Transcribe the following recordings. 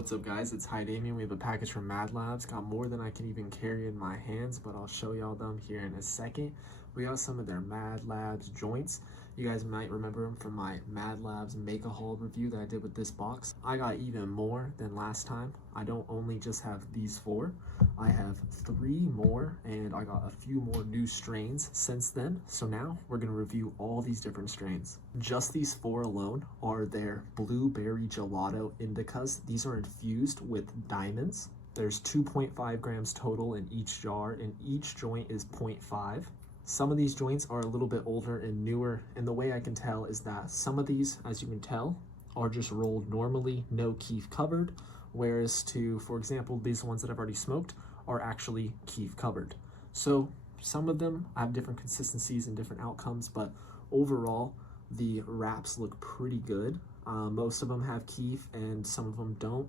What's up guys, it's 𝙈𝙧𝙧𝙚. We have a package from madlabs. Got more than I can even carry in my hands, but I'll show y'all them here in a second. We got some of their madlabs joints. You guys might remember them from my madlabs make a haul review that I did with this box. I got even more than last time. I don't only just have these 4. I have 3 more, and I got a few more new strains since then. So now we're going to review all these different strains. Just these 4 alone are their blueberry gelato indicas. These are infused with diamonds. There's 2.5 grams total in each jar, and each joint is 0.5. Some of these joints are a little bit older and newer, and the way I can tell is that some of these, as you can tell, are just rolled normally, no kief covered, whereas for example, these ones that I've already smoked are actually kief covered. So some of them have different consistencies and different outcomes, but overall, the wraps look pretty good. Most of them have kief and some of them don't.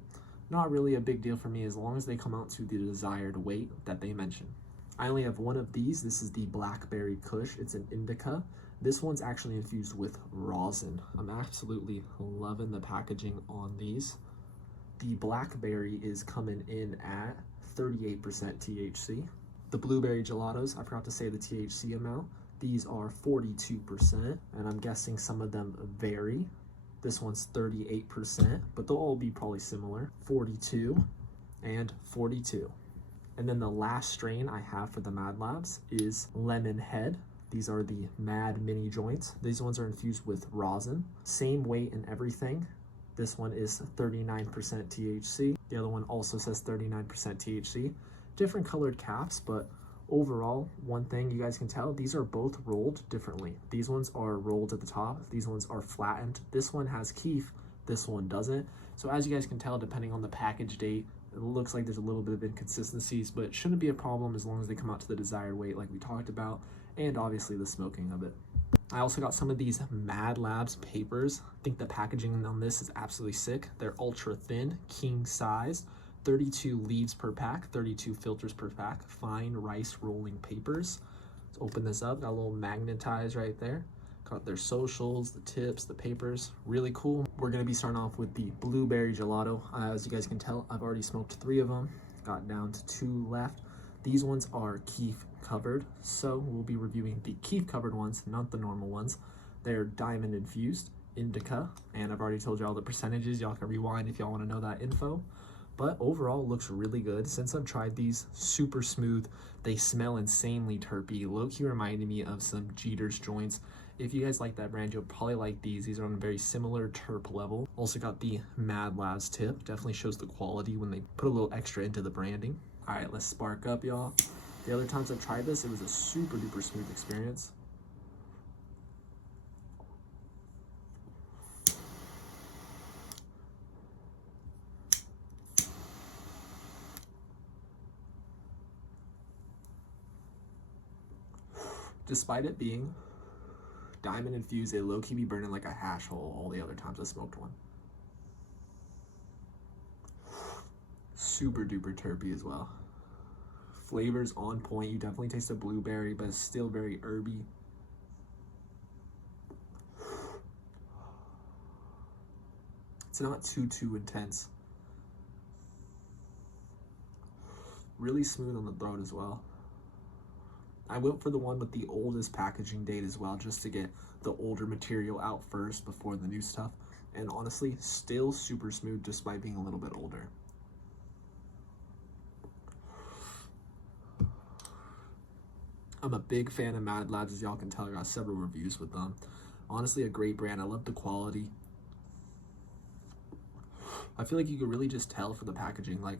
Not really a big deal for me as long as they come out to the desired weight that they mention. I only have one of these. This is the Blackberry Kush. It's an indica. This one's actually infused with rosin. I'm absolutely loving the packaging on these. The Blackberry is coming in at 38% THC. The Blueberry Gelatos, I forgot to say the THC amount. These are 42%, and I'm guessing some of them vary. This one's 38%, but they'll all be probably similar. 42 and 42. And then the last strain I have for the madlabs is Lemon Head. These are the Mad Mini joints. These ones are infused with rosin. Same weight and everything. This one is 39% THC. The other one also says 39% THC. Different colored caps, but overall, one thing you guys can tell, these are both rolled differently. These ones are rolled at the top. These ones are flattened. This one has kief. This one doesn't. So as you guys can tell, depending on the package date, it looks like there's a little bit of inconsistencies, but it shouldn't be a problem as long as they come out to the desired weight like we talked about, and obviously the smoking of it. I also got some of these madlabs papers. I think the packaging on this is absolutely sick. They're ultra thin, king size, 32 leaves per pack, 32 filters per pack, fine rice rolling papers. Let's open this up. Got a little magnetized right there. Got their socials, the tips, the papers, really cool. We're gonna be starting off with the blueberry gelato. As you guys can tell, I've already smoked 3 of them, got down to 2 left. These ones are kief covered, so we'll be reviewing the kief covered ones, not the normal ones. They're diamond infused, indica, and I've already told you all the percentages. Y'all can rewind if y'all wanna know that info. But overall, looks really good. Since I've tried these, super smooth. They smell insanely terpy. Low-key reminded me of some Jeter's joints. If you guys like that brand, you'll probably like these. These are on a very similar terp level. Also got the madlabs tip. Definitely shows the quality when they put a little extra into the branding. All right, let's spark up, y'all. The other times I've tried this, it was a super duper smooth experience. Despite it being diamond infused, they low-key be burning like a hash hole all the other times I smoked one. Super duper terpy as well. Flavors on point. You definitely taste the blueberry, but it's still very herby. It's not too intense. Really smooth on the throat as well. I went for the one with the oldest packaging date as well, just to get the older material out first before the new stuff. And honestly, still super smooth despite being a little bit older. I'm a big fan of madlabs, as y'all can tell. I got several reviews with them. Honestly, a great brand. I love the quality. I feel like you could really just tell for the packaging, like,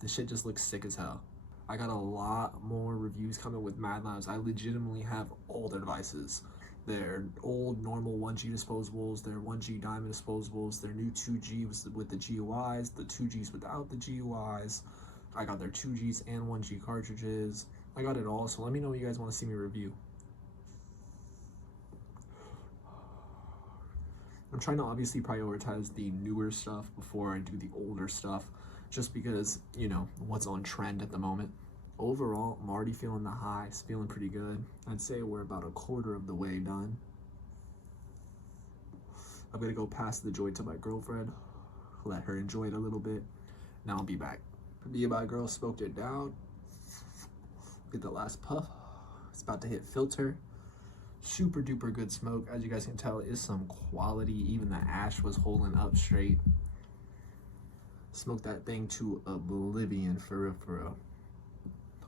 this shit just looks sick as hell. I got a lot more reviews coming with madlabs. I legitimately have all their devices. Their old normal 1G disposables, their 1G diamond disposables, their new 2G with the GUIs, the 2Gs without the GUIs. I got their 2Gs and 1G cartridges. I got it all, so let me know what you guys want to see me review. I'm trying to obviously prioritize the newer stuff before I do the older stuff, just because, you know, what's on trend at the moment. Overall, I'm already feeling the highs, feeling pretty good. I'd say we're about a quarter of the way done. I'm gonna go pass the joint to my girlfriend. let her enjoy it a little bit. Now I'll be back. Me and my girl smoked it down. Get the last puff. It's about to hit filter. Super duper good smoke. As you guys can tell, it is some quality. Even the ash was holding up straight. Smoked that thing to oblivion, for real, for real.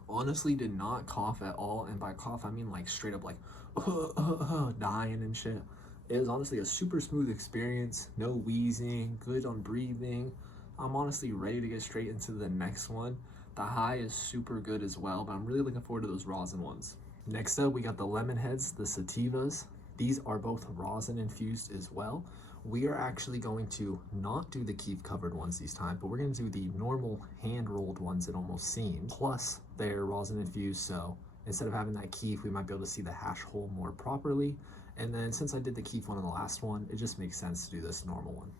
Honestly, did not cough at all, and by cough I mean like straight up like dying and shit. It was honestly a super smooth experience. No wheezing, good on breathing. I'm honestly ready to get straight into the next one. The high is super good as well, but I'm really looking forward to those rosin ones. Next up, we got the lemon heads, the sativas. These are both rosin infused as well. We are actually going to not do the kief covered ones this time, but we're going to do the normal hand rolled ones, it almost seems. Plus, they're rosin infused, so instead of having that kief, we might be able to see the hash hole more properly. And then since I did the kief one in the last one, it just makes sense to do this normal one.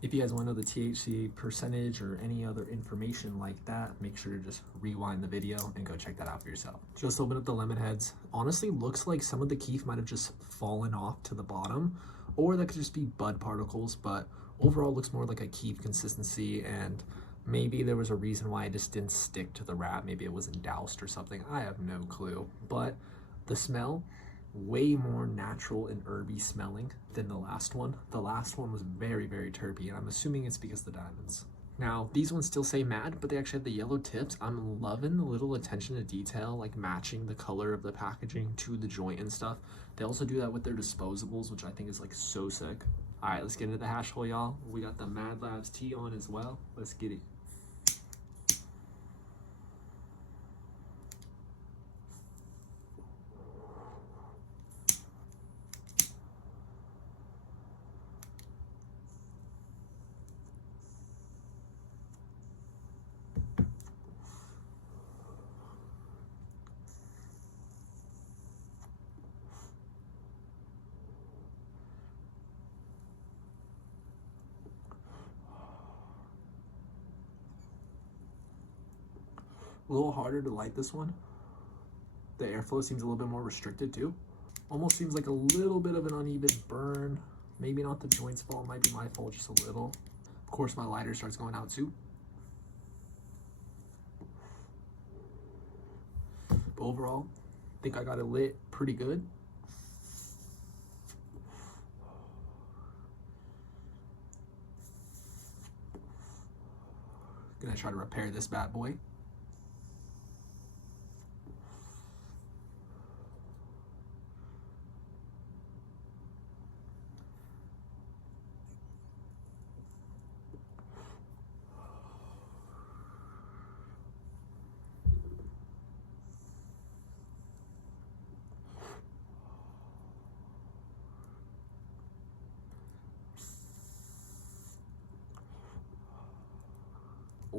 If you guys want to know the THC percentage or any other information like that, make sure to just rewind the video and go check that out for yourself. Just open up the lemon heads. Honestly, looks like some of the kief might have just fallen off to the bottom, or that could just be bud particles, but overall looks more like a kief consistency, and maybe there was a reason why it just didn't stick to the wrap. Maybe it wasn't doused or something. I have no clue. But the smell, way more natural and herby smelling than the last one. The last one was very, very terpy, and I'm assuming it's because of the diamonds. Now, these ones still say mad, but they actually have the yellow tips. I'm loving the little attention to detail, like matching the color of the packaging to the joint and stuff. They also do that with their disposables, which I think is like so sick. All right, let's get into the hash hole, y'all. We got the madlabs tea on as well. Let's get it. A little harder to light this one. The airflow seems a little bit more restricted too. Almost seems like a little bit of an uneven burn. Maybe not the joint's fault, might be my fault just a little. Of course, my lighter starts going out too. But overall, I think I got it lit pretty good. Gonna try to repair this bad boy.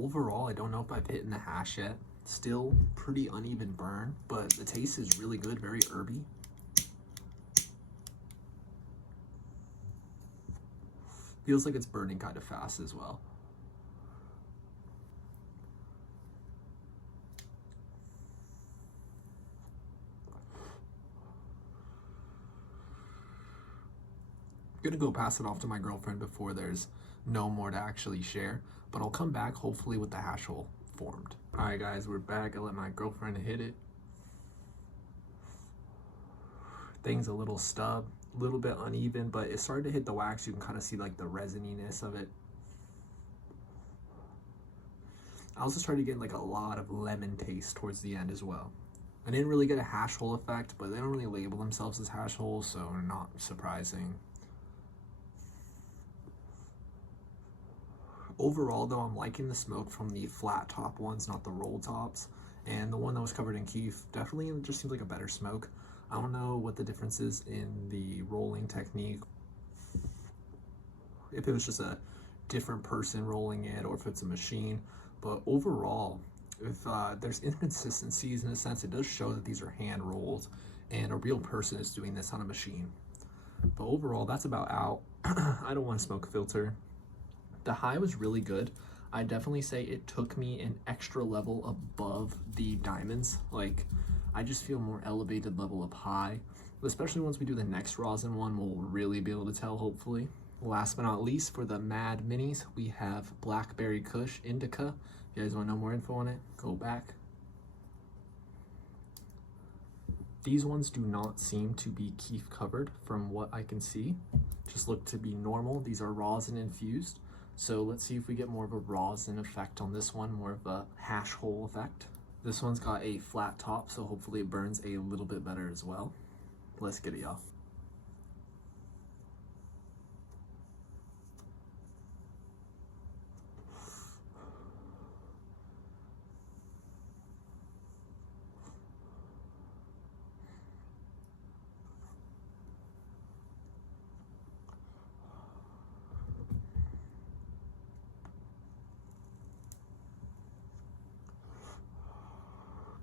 Overall, I don't know if I've hit in the hash yet. Still pretty uneven burn, but the taste is really good, very herby. Feels like it's burning kind of fast as well. I'm gonna go pass it off to my girlfriend before there's no more to actually share, but I'll come back hopefully with the hash hole formed. All right guys, we're back. I let my girlfriend hit it. Thing's a little stub, a little bit uneven, but it started to hit the wax. You can kind of see like the resininess of it. I also started getting like a lot of lemon taste towards the end as well. I didn't really get a hash hole effect, but they don't really label themselves as hash holes, so not surprising. Overall though, I'm liking the smoke from the flat top ones, not the roll tops. And the one that was covered in kief definitely just seems like a better smoke. I don't know what the difference is in the rolling technique. If it was just a different person rolling it or if it's a machine. But overall, if there's inconsistencies in a sense, it does show that these are hand rolled and a real person is doing this on a machine. But overall, that's about out. I don't want to smoke a filter. The high was really good. I definitely say it took me an extra level above the diamonds. Like, I just feel more elevated level of high, especially once we do the next rosin one, we'll really be able to tell, hopefully. Last but not least, for the Mad Minis, we have Blackberry Kush Indica. If you guys want to know more info on it, go back. These ones do not seem to be kief covered from what I can see. Just look to be normal. These are rosin infused. So let's see if we get more of a rosin effect on this one, more of a hash hole effect. This one's got a flat top, so hopefully it burns a little bit better as well. Let's get it, y'all.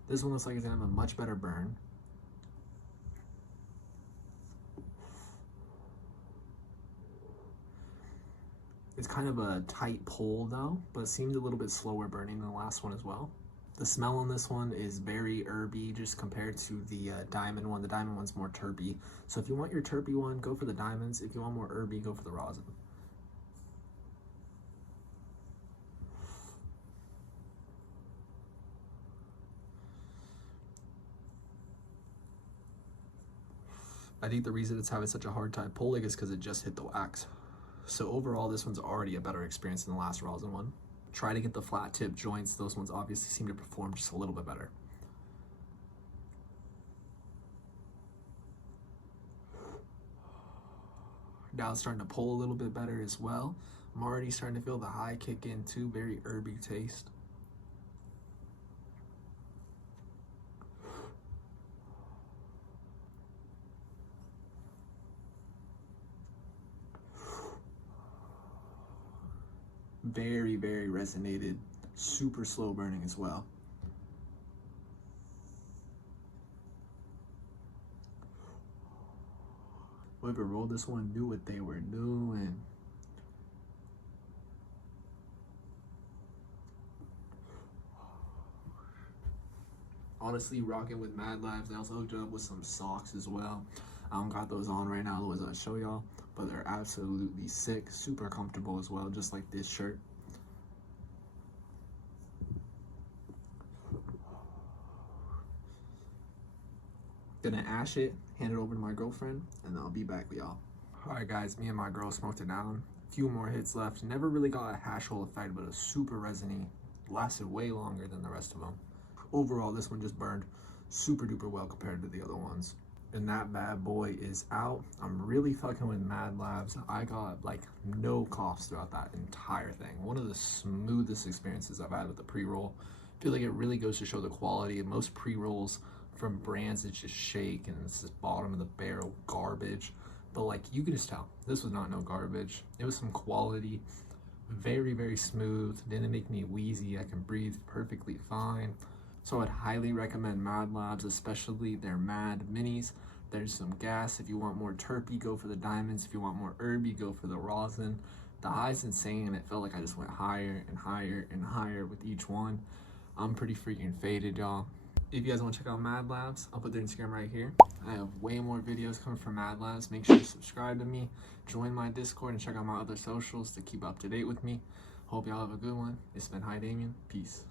This one looks like it's gonna have a much better burn. It's kind of a tight pull though, but it seemed a little bit slower burning than the last one as well. The smell on this one is very herby just compared to the diamond one. The diamond one's more terpy. So if you want your terpy one, go for the diamonds. If you want more herby, go for the rosin. I think the reason it's having such a hard time pulling is because it just hit the wax. So overall, this one's already a better experience than the last rosin one. Try to get the flat tip joints. Those ones obviously seem to perform just a little bit better. Now it's starting to pull a little bit better as well. I'm already starting to feel the high kick in too, very herby taste. Very, very resonated, super slow burning as well. Whoever rolled this one knew what they were doing. Honestly, rocking with madlabs. I also hooked it up with some socks as well. I don't got those on right now, otherwise I'll show y'all, but they're absolutely sick, super comfortable as well, just like this shirt. Gonna ash it, hand it over to my girlfriend, and I'll be back with y'all. All right guys, me and my girl smoked it down. A few more hits left. Never really got a hash hole effect, but it was super resiny. Lasted way longer than the rest of them. Overall, this one just burned super duper well compared to the other ones. And that bad boy is out. I'm really fucking with madlabs. I got like no coughs throughout that entire thing. One of the smoothest experiences I've had with the pre-roll. I feel like it really goes to show the quality of most pre-rolls from brands that just shake and it's just bottom of the barrel garbage. But like you can just tell, this was not no garbage. It was some quality, very, very smooth. Didn't make me wheezy. I can breathe perfectly fine. So I'd highly recommend madlabs, especially their Mad Minis. There's some gas. If you want more terpy, go for the diamonds. If you want more herby, go for the rosin. The high's insane, and it felt like I just went higher and higher and higher with each one. I'm pretty freaking faded, y'all. If you guys want to check out madlabs, I'll put their Instagram right here. I have way more videos coming from madlabs. Make sure to subscribe to me, join my Discord, and check out my other socials to keep up to date with me. Hope y'all have a good one. It's been 𝙈𝙧𝙧𝙚. Peace.